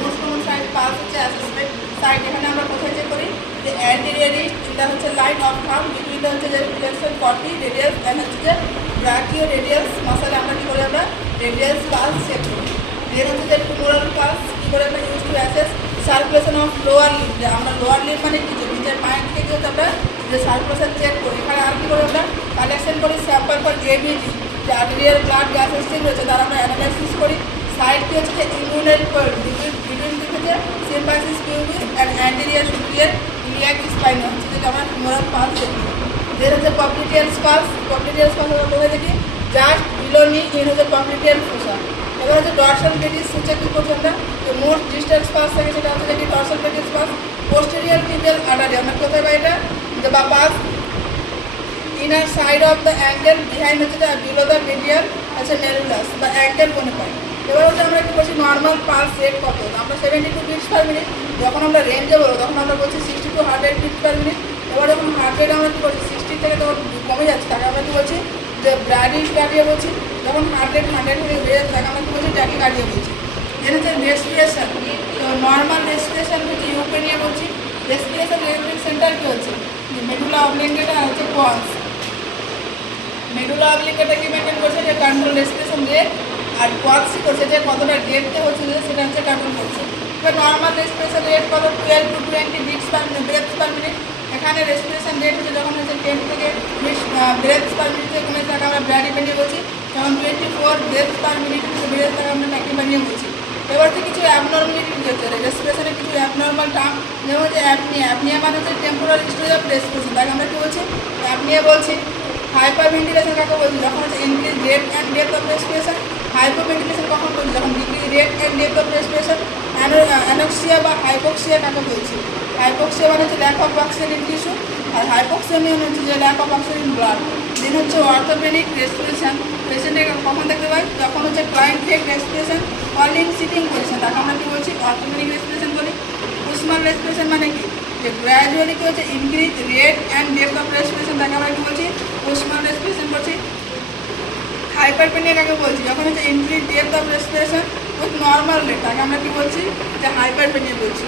Most common side pass হচ্ছে assessment side. এখানে আমরা কোথায় চেক করি যে অ্যান্টেরিয়রি এটা হচ্ছে লাইন অফ থাম্ব, বিটুইনটা হচ্ছে যে ফ্লেক্সর 40 রেডিয়াস অ্যান্ড হচ্ছে যে ব্রাকিও রেডিয়াস মাসালে আমরা কী করি আমরা রেডিয়াস পাস চেক করি। দেন হচ্ছে যে ফিমোরাল পাস কী করে আমরা use to assess circulation of lower limb. যে আমরা লোয়ার লিম্ব মানে কি যে নিচের পায়ের থেকে কী হচ্ছে আমরা যে সার্কুলেশন চেক করি। এখানে আর কী করি আমরা কালেকশন করি স্যাম্পল ফর এবিজি যে আর্টেরিয়াল ব্লাড গ্যাস সিস্টেম রয়েছে তার আমরা অ্যানালাইসিস করি। সাইড কি হচ্ছে যে ইমিউনারি কোড বিটুইন কি হচ্ছে symphysis pubis and anterior superior iliac spine হচ্ছে যেটা আমরা ফিমোরাল পাস দেখি। দেন হচ্ছে পপ্লিটিয়াল পাস আমরা কোথায় দেখি জাস্ট বিলো নি ইন হচ্ছে পপ্লিটিয়াল ফোসা। এবার হচ্ছে ডরসাল পেডিস হচ্ছে কী করছি আমরা যে মোস্ট ডিস্টেন্স পাস থাকে সেটা হচ্ছে দেখি dorsal pedis pulse posterior tibial artery আমরা কোথায় পাই এটা যে বা pulse inner side of the ankle behind হচ্ছে বিলো দ্য মিডিয়াল হচ্ছে মেরুলাস বা অ্যাঙ্কেল বনে পাই। এবার হচ্ছে আমরা কী করছি নর্মাল পালস রেট কত আমরা 72 বিটস পার মিনিট। যখন আমরা রেঞ্জে বলবো তখন আমরা বলছি 60 to 100 বিটস পার মিনিট। এবার যখন হার্ট রেট আমরা কী করছি 60 থেকে তখন কমে যাচ্ছে তাকে আমরা কী বলছি যে ব্র্যাডিকার্ডিয়া বলছি। যখন হার্ট রেট 100 থেকে বেড়ে যাচ্ছে তাকে আমরা কী বলছি ট্যাকিকার্ডিয়া বলছি। যেটা হচ্ছে রেসপিরেশন তো নর্মাল রেসপিরেশন হচ্ছে ইউক্রেনিয়া বলছি। রেসপিরেশন রেসপিরেশন সেন্টার কী হচ্ছে যে মেডুলা অবলিঙ্গেটা হচ্ছে কোয়াস। মেডুলা অবলিঙ্গেটা কি মেনটেন করছে যে কন্ট্রোল রেসপিরেশন রেট আর কোয়াক্সি করছে যে কতটা ডেপথে হচ্ছে যে সেটা হচ্ছে কন্ট্রোল করছে। এবার নর্মাল রেসপিরেশন রেট কত 12 to 20 beats per breaths per minute. এখানে রেসপিরেশন রেট হচ্ছে যখন হচ্ছে 10 থেকে 20 ব্রেথস পার মিনিট থেকে কমে থাকে আমরা ব্র্যাডিকার্ডিয়া বলছি। যখন 24 ব্রেথস পার মিনিট থেকে বেড়ে থাকে আমরা ট্যাকিকার্ডিয়া বলছি। এবার হচ্ছে কিছু অ্যাবনর্মালিটি হচ্ছে রেসপিরেশনের কিছু অ্যাবনর্মাল টার্ম যেমন হচ্ছে অ্যাপনিয়া। অ্যাপনিয়া মানে হচ্ছে টেম্পোরাল স্টোরেজ অফ রেসপিরেশন তাকে আমরা কী বলছি অ্যাপনিয়া বলছি। হাইপার ভেন্টিলেশন কাকে বলছি যখন হচ্ছে increase rate and depth of respiration. Hypoventilation কখন বলছি যখন decrease rate and depth of respiration. Anoxia বা হাইপোক্সিয়া কাকে বলছি হাইপোক্সিয়া মানে হচ্ছে lack of oxygen in tissue আর হাইপোক্সিয়ামিয়া হচ্ছে যে lack of oxygen in blood. Then হচ্ছে অর্থোপেডিক রেসপিরেশন পেশেন্টের কখন দেখতে পাই যখন হচ্ছে ক্লায়েন্ট ফেক রেসপিরেশন অলিং সিটিং পজিশন তাকে আমরা কী বলছি অর্থোপেডিক রেসপিরেশন বলি। উসমান রেসপিরেশন মানে কি যে গ্র্যাজুয়ালি কী হচ্ছে increase rate and depth of respiration তাকে আমরা কী বলছি উসমান রেসপিরেশন বলছি। হাইপারপেনিয়া কাকে বলছি যখন হচ্ছে increase depth of respiration with normal rate তাকে আমরা কী বলছি যে হাইপারপেনিয়া বলছি।